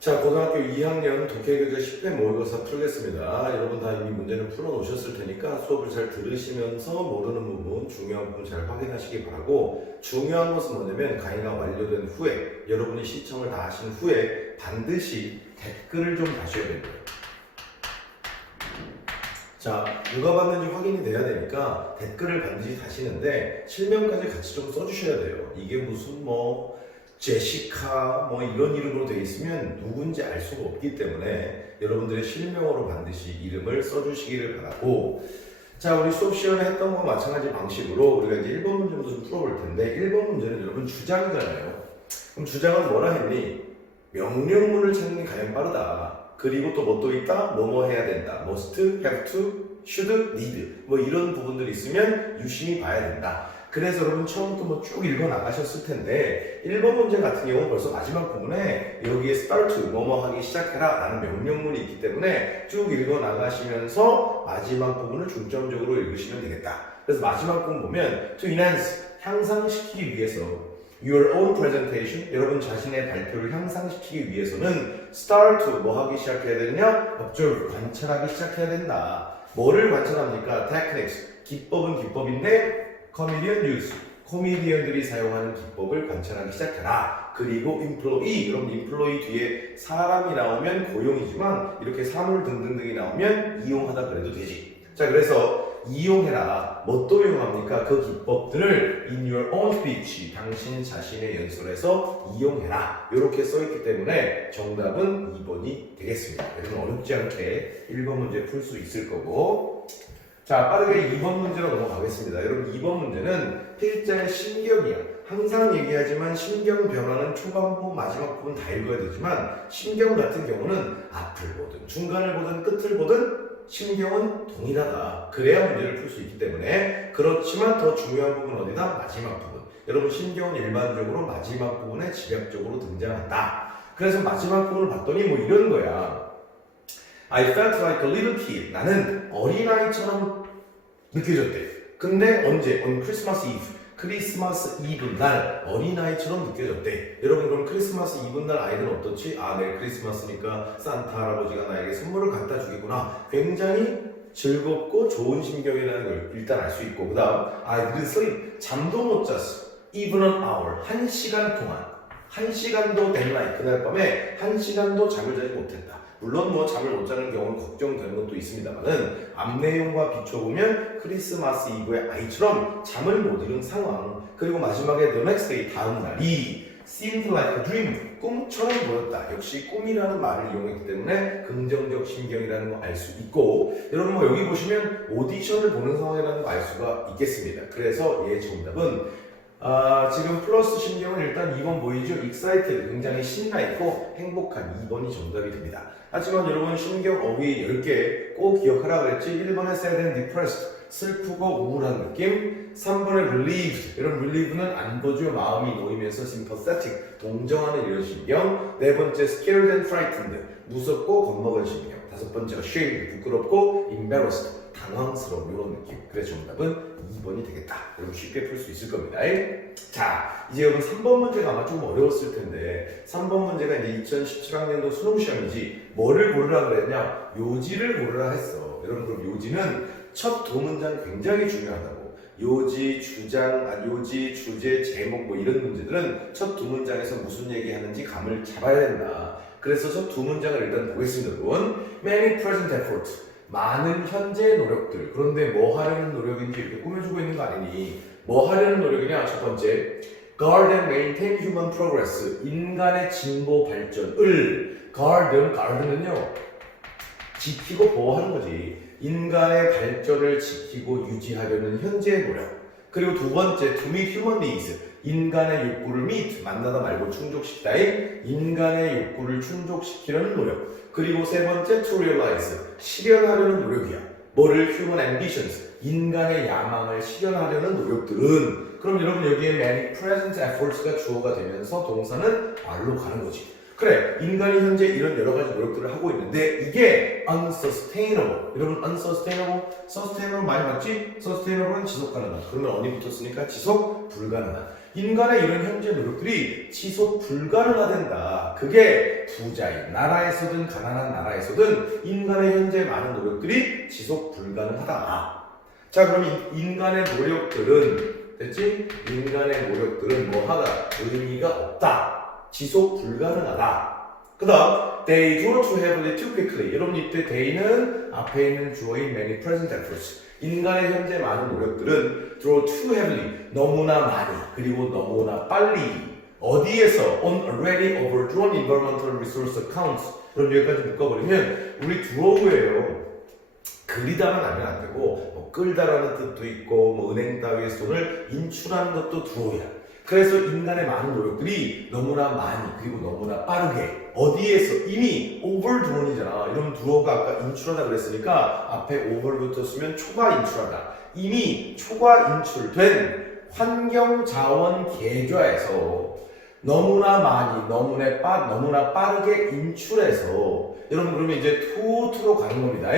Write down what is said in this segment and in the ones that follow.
자, 고등학교 2학년 독해교재 10회 모의고사 풀겠습니다. 여러분 다 이미 문제는 풀어놓으셨을 테니까 수업을 잘 들으시면서 모르는 부분, 중요한 부분 잘 확인하시기 바라고 중요한 것은 뭐냐면 강의가 완료된 후에 여러분이 시청을 다 하신 후에 반드시 댓글을 좀 다셔야 됩니다. 자, 누가 봤는지 확인이 돼야 되니까 댓글을 반드시 다시는데 실명까지 같이 좀 써주셔야 돼요. 이게 무슨 뭐 제시카 뭐 이런 이름으로 되어 있으면 누군지 알 수가 없기 때문에 여러분들의 실명으로 반드시 이름을 써주시기를 바라고. 자 우리 수업 시간에 했던 거와 마찬가지 방식으로 우리가 이제 1번 문제부터 좀 풀어볼 텐데 1번 문제는 여러분 주장이잖아요. 그럼 주장은 뭐라 했니? 명령문을 찾는 게 가장 빠르다. 그리고 또 뭐 또 있다? 뭐 뭐 해야 된다. must, have to, should, need. 뭐 이런 부분들이 있으면 유심히 봐야 된다 그래서 여러분 처음부터 뭐 쭉 읽어 나가셨을 텐데 1번 문제 같은 경우는 벌써 마지막 부분에 여기에 start 뭐뭐 하기 시작해라 라는 명령문이 있기 때문에 쭉 읽어 나가시면서 마지막 부분을 중점적으로 읽으시면 되겠다. 그래서 마지막 부분 보면 to enhance 향상시키기 위해서 your own presentation 여러분 자신의 발표를 향상시키기 위해서는 start 뭐 하기 시작해야 되느냐 observe 관찰하기 시작해야 된다. 뭐를 관찰합니까? techniques 기법은 기법인데 코미디언 뉴스 코미디언들이 사용하는 기법을 관찰하기 시작해라. 그리고 employee 여러분 employee 뒤에 사람이 나오면 고용이지만 이렇게 사물 등등등이 나오면 이용하다 그래도 되지. 자 그래서 이용해라. 뭐또 이용합니까? 그 기법들을 in your own speech 당신 자신의 연설에서 이용해라. 이렇게 써있기 때문에 정답은 2번이 되겠습니다. 여러분 어렵지 않게 1번 문제 풀 수 있을 거고 자, 빠르게 2번 문제로 넘어가겠습니다. 여러분, 2번 문제는 필자의 신경이야. 항상 얘기하지만 신경 변화는 초반부, 마지막 부분 다 읽어야 되지만 신경 같은 경우는 앞을 보든 중간을 보든 끝을 보든 신경은 동일하다. 그래야 문제를 풀 수 있기 때문에 그렇지만 더 중요한 부분은 어디다? 마지막 부분. 여러분, 신경은 일반적으로 마지막 부분에 집약적으로 등장한다. 그래서 마지막 부분을 봤더니 뭐 이런 거야. I felt like a little kid. 나는 어린아이처럼 느껴졌대. 근데 언제? on Christmas Eve. 크리스마스 이브 날 어린아이처럼 느껴졌대. 여러분 그럼 크리스마스 이브 날 아이들은 어떻지? 아, 내일 크리스마스니까 산타 할아버지가 나에게 선물을 갖다 주겠구나. 굉장히 즐겁고 좋은 심경이라는 걸 일단 알 수 있고 그 다음 didn't sleep. 잠도 못 잤어. even an hour. 한 시간 동안. 한 시간도 된 날, 그날 밤에 한 시간도 잠을 자지 못했다. 물론 뭐 잠을 못 자는 경우는 걱정되는 것도 있습니다만은 앞 내용과 비춰보면 크리스마스 이브의 아이처럼 잠을 못 이룬 상황. 그리고 마지막에 the next day 다음 날이 seemed like a dream 꿈처럼 보였다. 역시 꿈이라는 말을 이용했기 때문에 긍정적 심경이라는 거알수 있고 여러분 뭐 여기 보시면 오디션을 보는 상황이라는 거알 수가 있겠습니다. 그래서 얘 정답은 아, 지금 플러스 신경은 일단 2번 보이죠? excited 굉장히 신나있고 행복한 2번이 정답이 됩니다. 하지만 여러분 신경 어휘 10개 꼭 기억하라 그랬지? 1번에 sad and depressed 슬프고 우울한 느낌? 3번에 relieved 여러분 relieve는 안도죠? 마음이 놓이면서 sympathetic 동정하는 이런 신경? 네 번째 scared and frightened 무섭고 겁먹은 신경 다섯 번째 ashamed 부끄럽고 embarrassed 당황스러운 이런 느낌 그래서 정답은 2번이 되겠다. 여러분 쉽게 풀 수 있을 겁니다. 자, 이제 여러분 3번 문제가 아마 좀 어려웠을 텐데 3번 문제가 이제 2017학년도 수능 시험이지 뭐를 고르라 그랬냐? 요지를 고르라 했어. 여러분 그럼 요지는 첫두 문장 굉장히 중요하다고. 요지, 주장, 아, 요지, 주제, 제목 뭐 이런 문제들은 첫 두 문장에서 무슨 얘기하는지 감을 잡아야 된다. 그래서 첫두 문장을 일단 보겠습니다, 여러분. Many present effort. 많은 현재의 노력들. 그런데 뭐 하려는 노력인지 이렇게 꾸며주고 있는 거 아니니? 뭐 하려는 노력이냐? 첫 번째. Guard and maintain human progress. 인간의 진보 발전을. Guard, guard는요. 지키고 보호하는 거지. 인간의 발전을 지키고 유지하려는 현재의 노력. 그리고 두 번째, to meet human needs. 인간의 욕구를 meet, 만나다 말고 충족시키다의 인간의 욕구를 충족시키려는 노력. 그리고 세 번째, to realize. 실현하려는 노력이야. 뭐를 human ambitions. 인간의 야망을 실현하려는 노력들은 그럼 여러분 여기에 many present efforts가 주어가 되면서 동사는 말로 가는 거지. 그래, 인간이 현재 이런 여러 가지 노력들을 하고 있는데 이게 unsustainable. 여러분 unsustainable, sustainable 많이 봤지? sustainable은 지속 가능한. 그러면 어디 붙었으니까 지속 불가능한. 인간의 이런 현재 노력들이 지속 불가능하된다. 그게 부자인 나라에서든 가난한 나라에서든 인간의 현재 많은 노력들이 지속 불가능하다. 자, 그럼 인- 인간의 노력들은 됐지? 인간의 노력들은 뭐 하다 의미가 없다. 지속 불가능하다. 그다음 they draw too heavily too quickly. 여러분 이때 they는 앞에 있는 주어인 many present efforts. 인간의 현재 많은 노력들은 draw too heavily 너무나 많이 그리고 너무나 빨리 어디에서 on already overdrawn environmental resource accounts 그럼 여기까지 묶어버리면 우리 draw예요. 그리다는 하면 안 되고 뭐 끌다라는 뜻도 있고 뭐 은행 따위의 돈을 인출하는 것도 draw야. 그래서 인간의 많은 노력들이 너무나 많이 그리고 너무나 빠르게 어디에서 이미 overdrawn이잖아. 이러면 draw가 아까 인출하다 그랬으니까 앞에 over를 붙였으면 초과 인출하다. 이미 초과 인출된 환경 자원 계좌에서 너무나 많이 너무나 빠 너무나 빠르게 인출해서 여러분 그러면 이제 to로 가는 겁니다.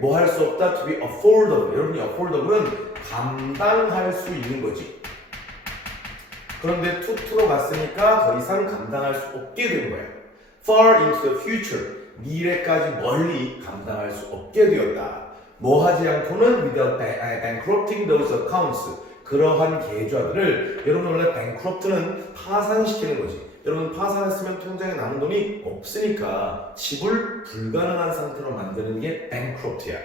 뭐 할 수 없다 to be affordable. 여러분이 affordable은 감당할 수 있는 거지. 그런데 to로 갔으니까 더 이상 감당할 수 없게 된 거예요. Far into the future 미래까지 멀리 감당할 수 없게 되었다. 뭐 하지 않고는 without 아니, bankrupting those accounts 그러한 계좌들을 여러분 원래 bankrupt는 파산시키는 거지. 여러분 파산했으면 통장에 남은 돈이 없으니까 지불 불가능한 상태로 만드는 게 bankrupt야.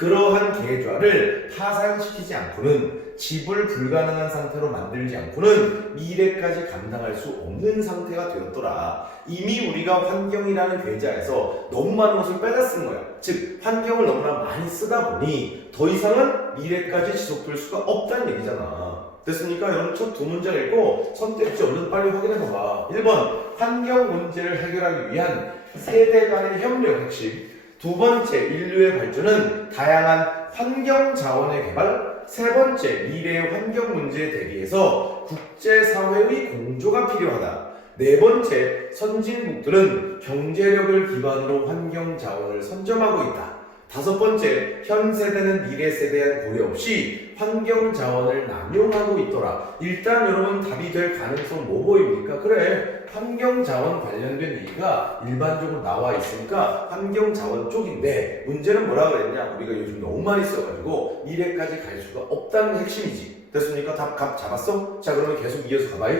그러한 계좌를 파산시키지 않고는 지불 불가능한 상태로 만들지 않고는 미래까지 감당할 수 없는 상태가 되었더라. 이미 우리가 환경이라는 계좌에서 너무 많은 것을 빼다 쓴 거야. 즉, 환경을 너무나 많이 쓰다 보니 더 이상은 미래까지 지속될 수가 없다는 얘기잖아. 됐습니까? 여러분 첫 두 문장 읽고 선택지 얼른 빨리 확인해 봐봐. 1번, 환경 문제를 해결하기 위한 세대 간의 협력 핵심. 두 번째, 인류의 발전은 다양한 환경 자원의 개발. 세 번째, 미래의 환경 문제에 대비해서 국제사회의 공조가 필요하다. 네 번째, 선진국들은 경제력을 기반으로 환경 자원을 선점하고 있다. 다섯 번째, 현 세대는 미래 세대와 고려 없이 환경 자원을 남용하고 있더라. 일단 여러분 답이 될 가능성 뭐 보입니까? 그래, 환경 자원 관련된 얘기가 일반적으로 나와 있으니까 환경 자원 쪽인데 문제는 뭐라 그랬냐? 우리가 요즘 너무 많이 써가지고 미래까지 갈 수가 없다는 게 핵심이지. 됐습니까? 답, 값 잡았어? 자, 그러면 계속 이어서 가봐요.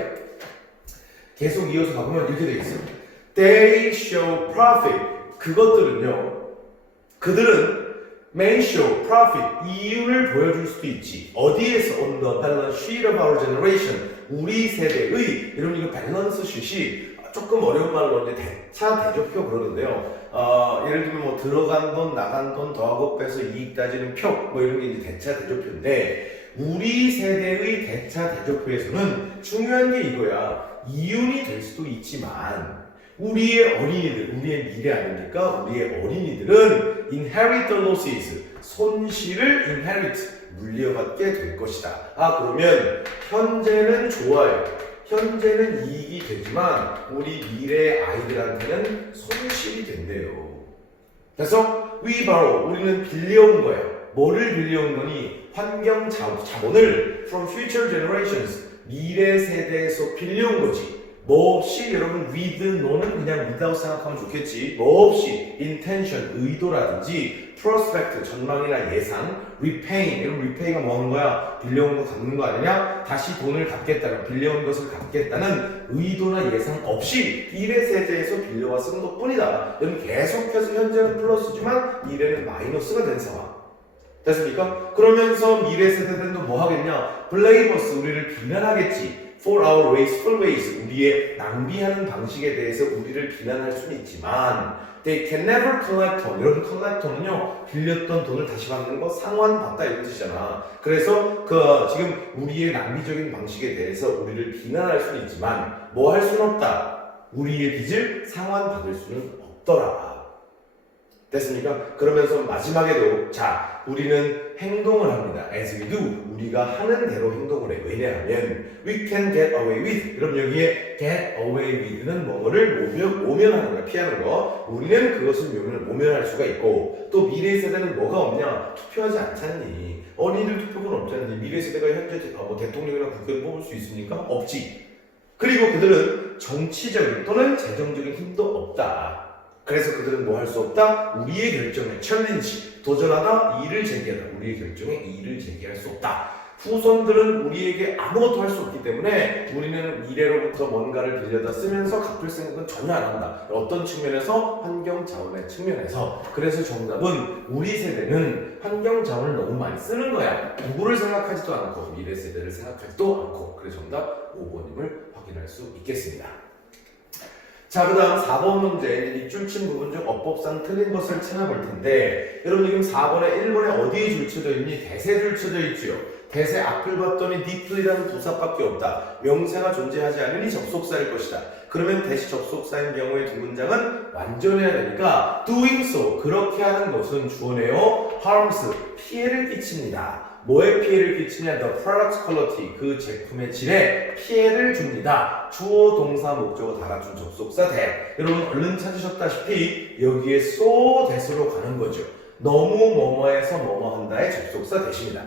계속 이어서 가보면 이렇게 되겠어. They show profit. 그것들은요. 그들은 may show profit. 이윤을 보여줄 수도 있지. 어디에서 on the balance sheet of our generation. 우리 세대의 여러분 이거 밸런스 슛이 조금 어려운 말로 이제 대차 대조표 그러는데요. 어, 예를 들면 뭐 들어간 돈, 나간 돈 더하고 빼서 이익 따지는 표, 뭐 이런 게 이제 대차 대조표인데 우리 세대의 대차 대조표에서는 중요한 게 이거야. 이윤이 될 수도 있지만 우리의 어린이들, 우리의 미래 아닙니까? 우리의 어린이들은 inherit the losses, 손실을 inherit, 물려받게 될 것이다. 아, 그러면 현재는 좋아요. 현재는 이익이 되지만 우리 미래의 아이들한테는 손실이 된대요. 그래서 we borrow, 우리는 빌려온 거예요. 뭐를 빌려온 거니? 환경 자- 자본을 from future generations, 미래 세대에서 빌려온 거지. 뭐 없이 여러분 with no는 그냥 without 생각하면 좋겠지. 뭐 없이 intention 의도라든지 prospect 전망이나 예상, repaying 이런 repay가 뭐 하는 거야? 빌려온 거 갚는 거 아니냐? 다시 돈을 갚겠다는 빌려온 것을 갚겠다는 의도나 예상 없이 미래 세대에서 빌려와 쓰는 것뿐이다. 여러분 계속해서 현재는 플러스지만 미래는 마이너스가 된 상황. 됐습니까? 그러면서 미래 세대들은 또뭐 하겠냐? 블레이머스 우리를 비난하겠지. For our wasteful ways 우리의 낭비하는 방식에 대해서 우리를 비난할 수는 있지만 they can never collect on 여러분 collect on은요 빌렸던 돈을 다시 받는 거 상환받다 이런 뜻이잖아. 그래서 그 지금 우리의 낭비적인 방식에 대해서 우리를 비난할 수는 있지만 뭐 할 수는 없다. 우리의 빚을 상환받을 수는 없더라. 됐습니까? 그러면서 마지막에도 자 우리는 행동을 합니다. As we do. 우리가 하는 대로 행동을 해. 왜냐하면 we can get away with. 그럼 여기에 get away with는 뭐뭐를 모면, 모면하는 거야. 피하는 거. 우리는 그것을 모면, 모면할 수가 있고 또 미래 세대는 뭐가 없냐? 투표하지 않잖니. 어린이들 투표권 없잖니. 미래 세대가 현재 대- 어, 뭐 대통령이나 국회를 뽑을 수 있습니까? 없지. 그리고 그들은 정치적인 또는 재정적인 힘도 없다 그래서 그들은 뭐 할 수 없다? 우리의 결정에 챌린지, 도전하다, 이의를 제기하다. 우리의 결정에 이의를 제기할 수 없다. 후손들은 우리에게 아무것도 할 수 없기 때문에 우리는 미래로부터 뭔가를 빌려다 쓰면서 갚을 생각은 전혀 안 한다. 어떤 측면에서 환경 자원의 측면에서 그래서 정답은 우리 세대는 환경 자원을 너무 많이 쓰는 거야. 누구를 생각하지도 않고 미래 세대를 생각하지도 않고 그래서 정답 5번임을 확인할 수 있겠습니다. 자, 그 다음 4번 문제, 밑줄 친 부분 중 어법상 틀린 것을 찾아볼 텐데, 여러분 지금 4번에 1번에 어디에 줄 쳐져 있니? 대세 줄 쳐져 있지요. 대세 앞을 봤더니 deeply라는 부사밖에 없다. 명사가 존재하지 않으니 접속사일 것이다. 그러면 대시 접속사인 경우에 두 문장은 완전해야 되니까 doing so, 그렇게 하는 것은 주어네요. harms, 피해를 끼칩니다. 뭐에 피해를 끼치냐? The product quality, 그 제품의 질에 피해를 줍니다. 주어, 동사, 목적어 달아준 접속사 대. 여러분 얼른 찾으셨다시피 여기에 so 대수로 가는 거죠. 너무 뭐뭐해서 뭐뭐 한다의 접속사 대십니다.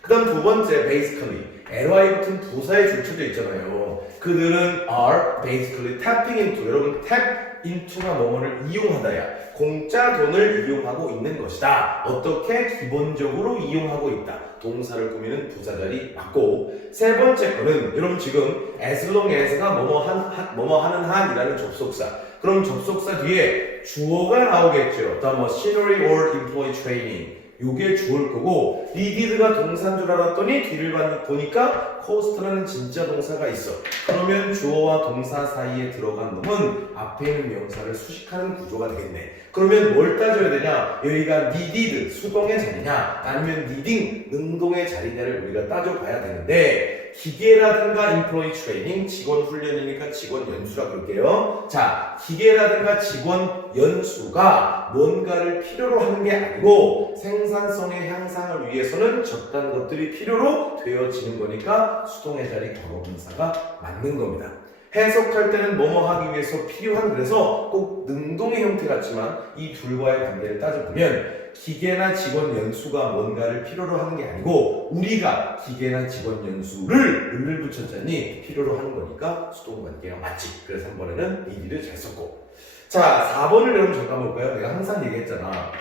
그 다음 두 번째 basically ly 붙은 부사에 줄쳐져 있잖아요. 그들은 are basically tapping into 여러분 tap into가 뭐뭐를 이용하다야 공짜 돈을 이용하고 있는 것이다. 어떻게 기본적으로 이용하고 있다. 동사를 꾸미는 부사 자리 맞고 세 번째 거는 여러분 지금 as long as가 뭐뭐 한 하- 뭐뭐 하는 한이라는 접속사 그럼 접속사 뒤에 주어가 나오겠죠. The machinery or employee training 요게 주어일 거고 needed가 동사인 줄 알았더니 뒤를 봤- 보니까 cost라는 진짜 동사가 있어. 그러면 주어와 동사 사이에 들어간 놈은 앞에 있는 명사를 수식하는 구조가 되겠네. 그러면 뭘 따져야 되냐? 여기가 needed 수동의 자리냐 아니면 needing 능동의 자리냐를 우리가 따져봐야 되는데 기계라든가 employee training 직원 훈련이니까 직원 연수라 그럴게요. 자 기계라든가 직원 연수가 뭔가를 필요로 하는 게 아니고 생산성의 향상을 위해서는 저딴 것들이 필요로 되어지는 거니까 수동의 자리 과거분사가 맞는 겁니다. 해석할 때는 뭐뭐 하기 위해서 필요한 그래서 꼭 능동의 형태 같지만 이 둘과의 관계를 따져보면 기계나 직원 연수가 뭔가를 필요로 하는 게 아니고 우리가 기계나 직원 연수를 을을 붙였자니 필요로 하는 거니까 수동 관계가 맞지. 그래서 3번에는 이디를 잘 썼고 자 4번을 여러분 잠깐 볼까요? 내가 항상 얘기했잖아.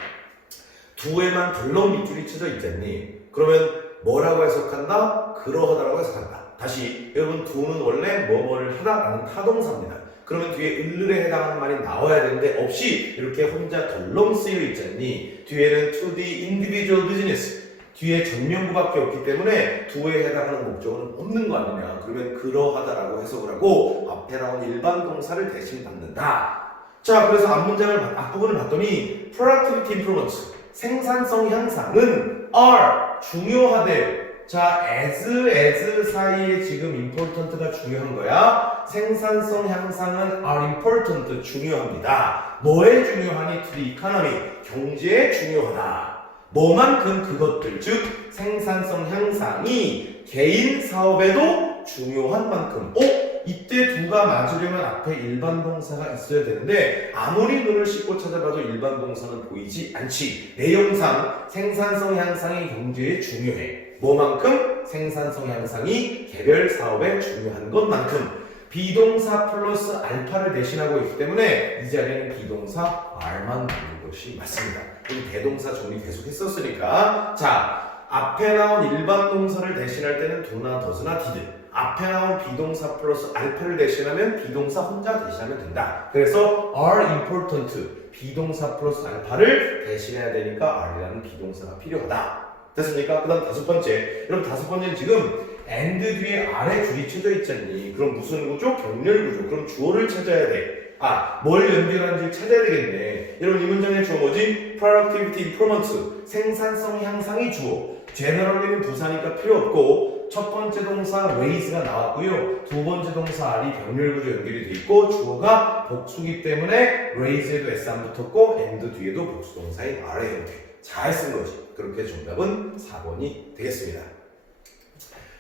두에만 덜렁 밑줄이 쳐져 있잖니. 그러면 뭐라고 해석한다? 그러하다라고 해석한다. 다시 여러분 두는 원래 뭐뭐를 하다라는 타동사입니다. 그러면 뒤에 을을에 해당하는 말이 나와야 되는데 없이 이렇게 혼자 덜렁 쓰여 있잖니. 뒤에는 to the individual business 뒤에 전명구밖에 없기 때문에 두에 해당하는 목적어는 없는 거 아니냐. 그러면 그러하다라고 해석을 하고 앞에 나온 일반 동사를 대신 받는다. 자, 그래서 앞문장을 봤- 앞부분을 봤더니 productivity improvements 생산성 향상은 are 중요하대요. 자, as as 사이에 지금 important가 중요한 거야. 생산성 향상은 are important 중요합니다. 뭐에 중요하니 to the economy 경제에 중요하다. 뭐만큼 그것들 즉 생산성 향상이 개인 사업에도 중요한 만큼. 어? 이때 두가 맞으려면 앞에 일반 동사가 있어야 되는데 아무리 눈을 씻고 찾아봐도 일반 동사는 보이지 않지. 내용상 생산성 향상이 경제에 중요해. 뭐만큼 생산성 향상이 개별 사업에 중요한 것만큼 비동사 플러스 알파를 대신하고 있기 때문에 이 자리에는 비동사 R만 나오는 것이 맞습니다. 그럼 대동사 정리 계속 했었으니까 자 앞에 나온 일반 동사를 대신할 때는 do나 does나 did 앞에 나온 비동사 플러스 알파를 대신하면 비동사 혼자 대신하면 된다. 그래서 are important 비동사 플러스 알파를 대신해야 되니까 are라는 비동사가 필요하다. 됐습니까? 그 다음 다섯 번째. 여러분 다섯 번째는 지금 and 뒤에 아래 줄이 쳐져 있잖니. 그럼 무슨 구조? 병렬 구조. 그럼 주어를 찾아야 돼. 아, 뭘 연결하는지 찾아야 되겠네. 여러분 이 문장의 주어 뭐지? productivity improvement. 생산성 향상이 주어. generally는 부사니까 필요 없고 첫 번째 동사 raise가 나왔고요. 두 번째 동사 R이 병렬구조 연결이 돼 있고 주어가 복수기 때문에 raise에도 S 안 붙었고 and 뒤에도 복수 동사인 R의 형태. 잘 쓴 거지. 그렇게 정답은 4번이 되겠습니다.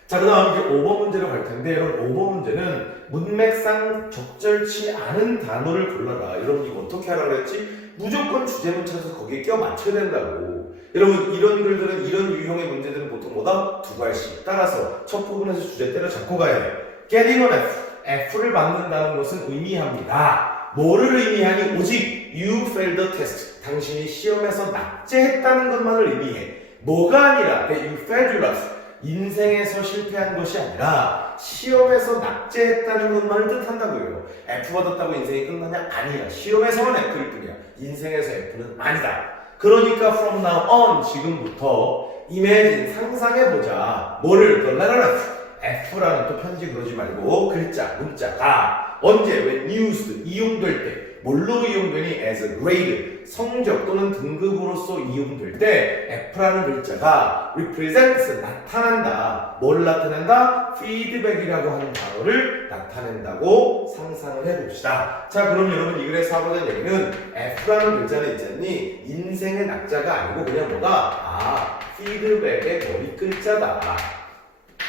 자, 그 다음 이제 5번 문제로 갈 텐데, 여러분 5번 문제는 문맥상 적절치 않은 단어를 골라라. 여러분 이거 어떻게 하라 그랬지? 무조건 주제문 찾아서 거기에 껴 맞춰야 된다고. 여러분 이런 글들은 이런 유형의 문제들은 보통 뭐다? 두 갈씩. 따라서 첫 부분에서 주제 때려 잡고 가야 돼. Getting an F. F를 받는다는 것은 의미합니다. 뭐를 의미하니? 오직 you failed the test. 당신이 시험에서 낙제했다는 것만을 의미해. 뭐가 아니라 that you failed your life. 인생에서 실패한 것이 아니라 시험에서 낙제했다는 것만을 뜻한다고요. F 받았다고 인생이 끝나냐? 아니야. 시험에서만 F일 뿐이야. 인생에서 F는 아니다. 그러니까 from now on 지금부터 imagine 상상해보자. 뭐를 letter F. F라는 또 편지 그러지 말고 글자, 문자가 언제 when used 이용될 때 뭘로 이용되니 as a grade 성적 또는 등급으로서 이용될 때 F라는 글자가 represents 나타난다. 뭘 나타낸다? feedback이라고 하는 단어를 나타낸다고 상상을 해봅시다. 자, 그럼 여러분 이 글에 사고된 얘기는 F라는 글자는 있잖니 인생의 낙자가 아니고 그냥 뭐다? 아, feedback의 머리 글자다.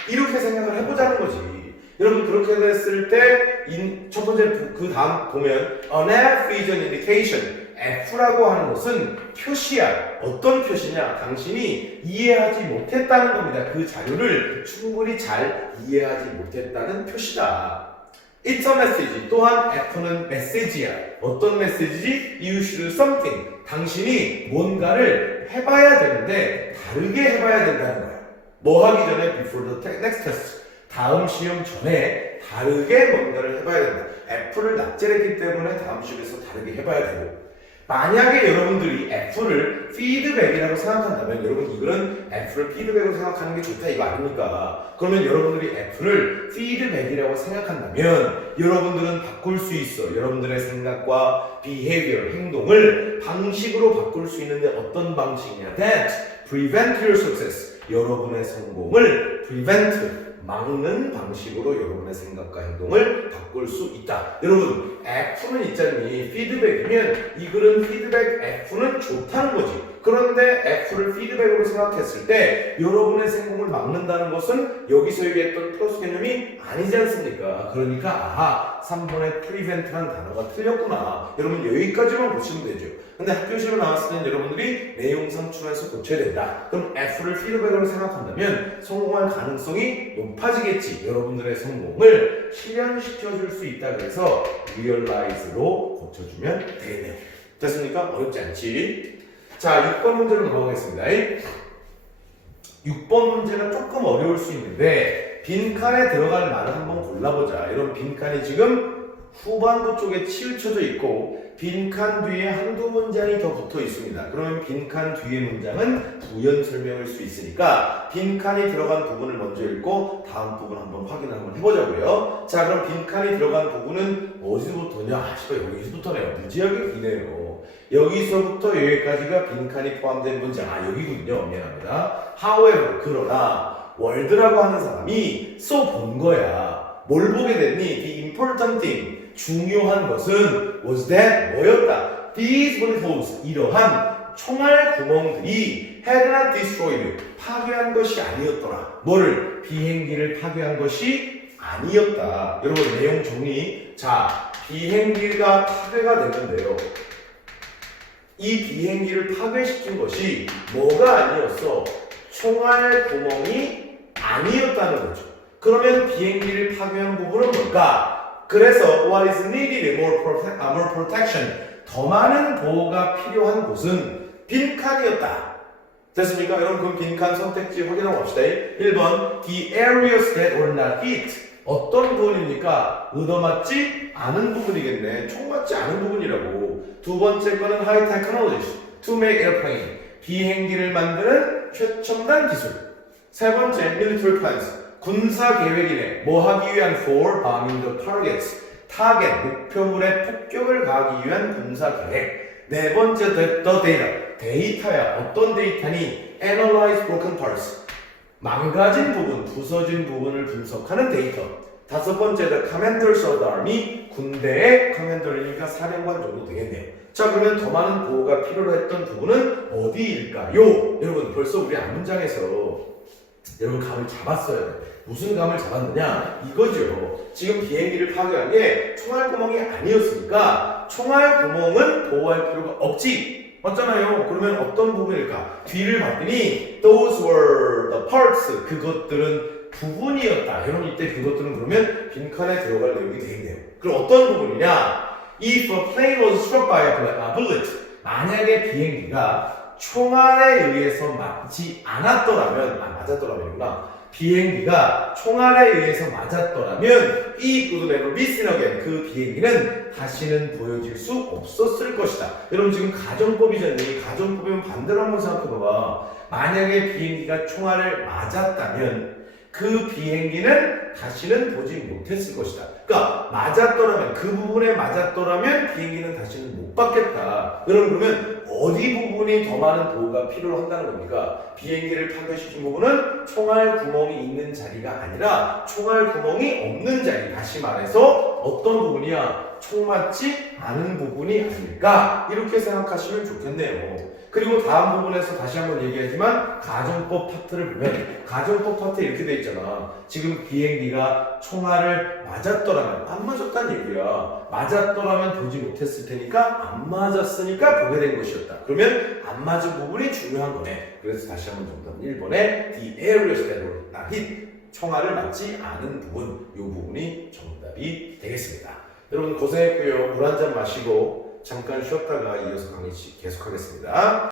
이렇게 생각을 해보자는 거지. 여러분 그렇게 됐을 때 첫 번째 부- 그 다음 보면 an F is an indication. F라고 하는 것은 표시야. 어떤 표시냐? 당신이 이해하지 못했다는 겁니다. 그 자료를 충분히 잘 이해하지 못했다는 표시다. It's a message. 또한 F는 메시지야. 어떤 메시지지? You should something. 당신이 뭔가를 해봐야 되는데 다르게 해봐야 된다는 거야. 뭐 하기 전에 before the next test 다음 시험 전에 다르게 뭔가를 해봐야 된다. F를 낙제했기 때문에 다음 시험에서 다르게 해봐야 되고 만약에 여러분들이 F를 피드백이라고 생각한다면 여러분 이거는 F를 피드백으로 생각하는 게 좋다 이거 아닙니까? 그러면 여러분들이 F를 피드백이라고 생각한다면 여러분들은 바꿀 수 있어. 여러분들의 생각과 behavior 행동을 방식으로 바꿀 수 있는데 어떤 방식이냐? That prevent your success. 여러분의 성공을 prevent 막는 방식으로 여러분의 생각과 행동을 바꿀 수 있다. 여러분, F는 있잖니. 피드백이면 이 글은 피드백 F는 좋다는 거지. 그런데 F를 피드백으로 생각했을 때 여러분의 성공을 막는다는 것은 여기서 얘기했던 플러스 개념이 아니지 않습니까? 그러니까 아하, 3번의 prevent라는 단어가 틀렸구나. 여러분 여기까지만 보시면 되죠. 근데 학교 시험 나왔을 땐 여러분들이 내용 상충해서 고쳐야 된다. 그럼 F를 피드백으로 생각한다면 성공할 가능성이 높아지겠지. 여러분들의 성공을 실현시켜 줄 수 있다. 그래서 realize로 고쳐주면 되겠네요. 됐습니까? 어렵지 않지? 자, 6번 문제로 넘어가겠습니다. 6번 문제가 조금 어려울 수 있는데 빈칸에 들어갈 말을 한번 골라보자. 이런 빈칸이 지금 후반부 쪽에 치우쳐져 있고 빈칸 뒤에 한두 문장이 더 붙어 있습니다. 그러면 빈칸 뒤의 문장은 부연 설명일 수 있으니까 빈칸이 들어간 부분을 먼저 읽고 다음 부분 한번 확인을 한번 해보자고요. 자, 그럼 빈칸이 들어간 부분은 어디서부터냐? 아, 씨발 여기서부터네요. 무지하게 기네요. 여기서부터 여기까지가 빈칸이 포함된 문장. 아, 여기군요. 미안합니다. However, 그러나 월드라고 하는 사람이 써 본 거야. 뭘 보게 됐니? The important thing. 중요한 것은 was that 뭐였다? These bullet holes. 이러한 총알 구멍들이 had not destroyed. 파괴한 것이 아니었더라. 뭐를? 비행기를 파괴한 것이 아니었다. 여러분 내용 정리. 자, 비행기가 파괴가 됐는데요. 이 비행기를 파괴시킨 것이 뭐가 아니었어? 총알 구멍이 아니었다는 거죠. 그러면 비행기를 파괴한 부분은 뭘까? 그래서 what is needed more, prote- 아, more protection 더 많은 보호가 필요한 곳은 빈칸이었다. 됐습니까? 여러분 그럼 빈칸 선택지 확인하고 갑시다. 1번 The areas that were not hit 어떤 부분입니까? 얻어맞지 않은 부분이겠네. 총 맞지 않은 부분이라고. 두 번째 거는 high technologies to make airplane 비행기를 만드는 최첨단 기술. 세 번째 military plans 군사 계획이네. 뭐 하기 위한 for bombing the targets 타겟 목표물에 폭격을 가하기 위한 군사 계획. 네 번째 the, the data 데이터야. 어떤 데이터니? analyze broken parts 망가진 부분, 부서진 부분을 분석하는 데이터. 다섯 번째는 Commanders of the Army, 군대의 커맨더니까 사령관 정도 되겠네요. 자, 그러면 더 많은 보호가 필요로 했던 부분은 어디일까요? 여러분, 벌써 우리 앞문장에서 여러분 감을 잡았어요. 무슨 감을 잡았느냐? 이거죠. 지금 비행기를 파괴한 게 총알 구멍이 아니었으니까 총알 구멍은 보호할 필요가 없지. 맞잖아요. 그러면 어떤 부분일까? 뒤를 봤더니 those were the parts. 그것들은 부분이었다. 여러분 이때 그것들은 그러면 빈칸에 들어갈 내용이 되겠네요. 그럼 어떤 부분이냐? If a plane was struck by a bullet. 만약에 비행기가 총알에 의해서 맞지 않았더라면, 아, 맞았더라면이구나. 비행기가 총알에 의해서 맞았더라면 이 would never be seen again. 그 비행기는 다시는 보여질 수 없었을 것이다. 여러분 지금 가정법이잖아요. 가정법이면 반대로 한번 생각해봐봐. 만약에 비행기가 총알을 맞았다면 그 비행기는 다시는 보지 못했을 것이다. 그러니까 맞았더라면 그 부분에 맞았더라면 비행기는 다시는 못 받겠다. 여러분 그러면 어디 부분이 더 많은 보호가 필요한다는 겁니까? 비행기를 파괴시킨 부분은 총알 구멍이 있는 자리가 아니라 총알 구멍이 없는 자리. 다시 말해서 어떤 부분이야? 총 맞지 않은 부분이 아닐까? 이렇게 생각하시면 좋겠네요. 그리고 다음 부분에서 다시 한번 얘기하지만 가정법 파트를 보면 가정법 파트에 이렇게 돼 있잖아. 지금 비행기가 총알을 맞았더라면 안 맞았단 얘기야. 맞았더라면 보지 못했을 테니까 안 맞았으니까 보게 된 것이었다. 그러면 안 맞은 부분이 중요한 거네. 그래서 다시 한번 정답 1번에 the areas that were not hit 총알을 맞지 않은 부분 이 부분이 정답이 되겠습니다. 여러분 고생했고요. 물 한 잔 마시고 잠깐 쉬었다가 이어서 강의 계속하겠습니다.